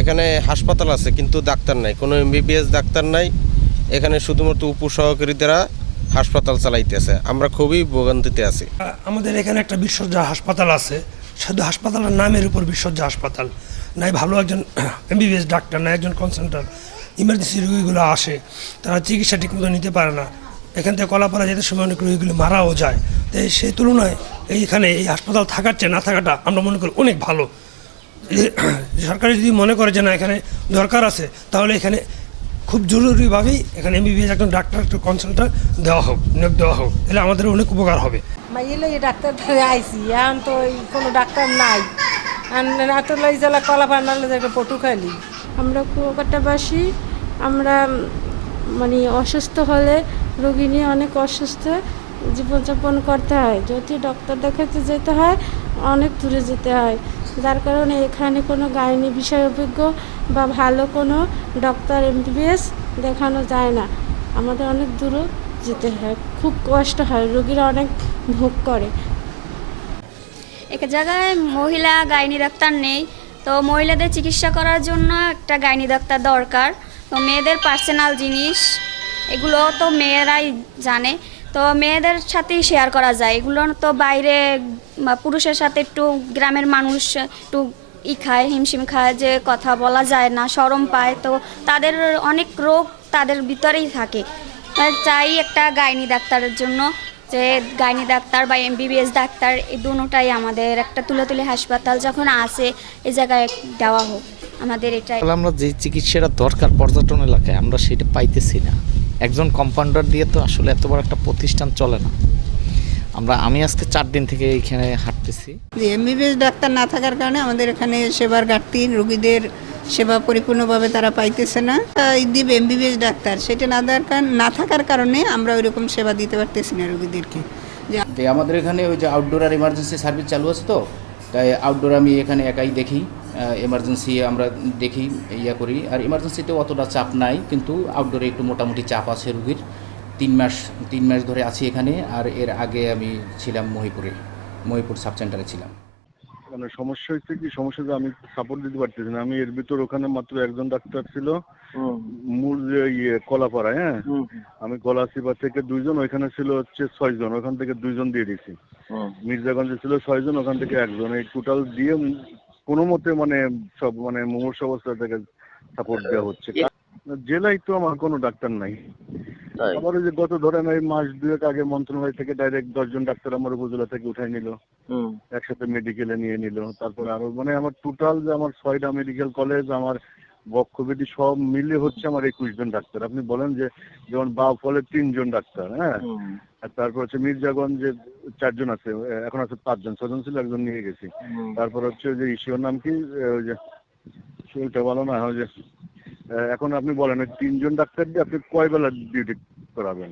এখানে হাসপাতাল আছে কিন্তু ডাক্তার নাই, কোনো এমবিবিএস ডাক্তার নাই। এখানে শুধুমাত্র উপসহকারীরা হাসপাতাল চালাইতেছে। আমরা খুবই ভোগান্তিতে আছি। আমাদের এখানে একটা বিশ্বজ্জা হাসপাতাল আছে, শুধু হাসপাতালের নামের উপর বিশ্বজ্জা হাসপাতাল। নাই ভালো একজন এমবিবিএস ডাক্তার, নাই একজন কনসালটেন্ট। ইমার্জেন্সি রোগীগুলো আসে, তারা চিকিৎসা ঠিকমতো নিতে পারে না। এখান থেকে কলাপাড়া যেতে সময় অনেক রোগীগুলো মারাও যায়। তো সেই তুলনায় এইখানে এই হাসপাতাল থাকার চেয়ে না থাকাটা আমরা মনে করি অনেক ভালো। সরকার যদি মনে করে যে না এখানে দরকার আছে, তাহলে এখানে খুব জরুরিভাবেই এখানে এমবিবিএস একজন ডাক্তার, একটা কনসালটেন্ট দেওয়া হোক, নিয়োগ দেওয়া হোক, তাহলে আমাদের অনেক উপকার হবে। মাইলে এই ডাক্তার আইসি এখন তো কোনো ডাক্তার নাই, নাতুলাই জেলা কলাপাড়া নালে একটা পটুখালি। আমরা কুয়াকাটাবাসী, আমরা মানে অসুস্থ হলে রোগী নিয়ে অনেক অসুস্থ জীবনযাপন করতে হয়। যদি ডক্টর দেখাতে যেতে হয় অনেক দূরে যেতে হয়, যার কারণে এখানে কোনো গাইনি বিষয় অভিজ্ঞ বা ভালো কোনো ডক্টর এমবিবিএস দেখানো যায় না। আমাদের অনেক দূরে যেতে হয়, খুব কষ্ট হয়, রোগীরা অনেক ভোগ করে। এক জায়গায় মহিলা গাইনি ডাক্তার নেই, তো মহিলাদের চিকিৎসা করার জন্য একটা গাইনি ডাক্তার দরকার। তো মেয়েদের পার্সোনাল জিনিস এগুলো তো মেয়েরাই জানে, তো মেয়েদের সাথেই শেয়ার করা যায়। এগুলো তো বাইরে পুরুষের সাথে একটু গ্রামের মানুষ একটু খায়, হিমশিম খায়, যে কথা বলা যায় না, শরম পায়। তো তাদের অনেক রোগ তাদের ভিতরেই থাকে। চাই একটা গাইনি ডাক্তারের জন্য, যে গাইনি ডাক্তার বা এমবিবিএস ডাক্তার এই দুটোটাই আমাদের একটা তুলে হাসপাতাল যখন আসে এই জায়গায় দেওয়া হোক আমাদের। এটাই আমরা যে চিকিৎসাটা দরকার পর্যটন এলাকায় আমরা সেটা পাইতেছি না। একজন কম্পাউন্ডার দিয়ে তো আসলে এত বড় একটা প্রতিষ্ঠান চলে না। আমি আজকে 4 দিন থেকে এইখানে হাঁটতেছি। এমবিবিএস ডাক্তার না থাকার কারণে আমাদের এখানে সেবার ঘাটতি, রোগীদের সেবা পরিপূর্ণভাবে তারা পাইতেছে না। দিবে এমবিবিএস ডাক্তার, সেটা না থাকার কারণে আমরা ওই রকম সেবা দিতে পারতেছি না রোগীদেরকে। যে আমাদের এখানে ওই যে আউটডোর আর ইমার্জেন্সি সার্ভিস চালু আছে, তো তাই আউটডোর আমি এখানে একাই দেখি, এমার্জেন্সি আমরা দেখি করি। আর ইমার্জেন্সিতে অতটা চাপ নাই, কিন্তু আউটডোরে একটু মোটামুটি চাপ আছে রুগীর। 3 মাস ধরে আছি এখানে। আর এর আগে আমি ছিলাম মহিপুর সাব সেন্টারে ছিলাম। মানে সমস্যা হচ্ছে কি, সমস্যাটা আমি সাপোর্ট দিতে পারতেছি না। আমি এর ভিতর ওখানে মাত্র একজন ডাক্তার ছিল, মূল যে কলাপাড়ায়। হ্যাঁ, আমি গলাচিপা থেকে 2 জন, ওইখানে ছিল হচ্ছে 6 জন, ওখান থেকে 2 জন দিয়ে দিয়েছি। মির্জাগঞ্জে ছিল 6 জন, ওখান থেকে 1 জন। এই টোটাল দিয়ে কোনো মতে মানে সব মানে মুমূর্ষ অবস্থা থেকে সাপোর্ট দেওয়া হচ্ছে। জেলায় তো আমার কোনো ডাক্তার নাই। আবার ওই যে গত ধরেন এই মাস 2 আগে মন্ত্রণালয় থেকে ডাইরেক্ট 10 জন ডাক্তার আমার উপজেলা থেকে উঠাই নিল, একসাথে মেডিকেলে নিয়ে নিল। তারপরে আরো মানে আমার টোটাল যে আমার 6টা মেডিকেল কলেজ, আমার বক্ষবেদী সব মিলে হচ্ছে আমার 21 জন ডাক্তার। আপনি বলেন যে যেমন বাউফলে 3 জন ডাক্তার, হ্যাঁ, আর তারপর হচ্ছে মির্জাগঞ্জে 4 জন আছে, এখন আছে 5 জন, 6 জন ছিল, 1 জন নিয়ে গেছি। তারপর হচ্ছে যে ইসিওর নাম কি, ওই যে সেটা বলো না, ওই যে এখন আপনি বলেন ওই 3 জন ডাক্তার দিয়ে আপনি কয় বেলা ডিউটি করাবেন?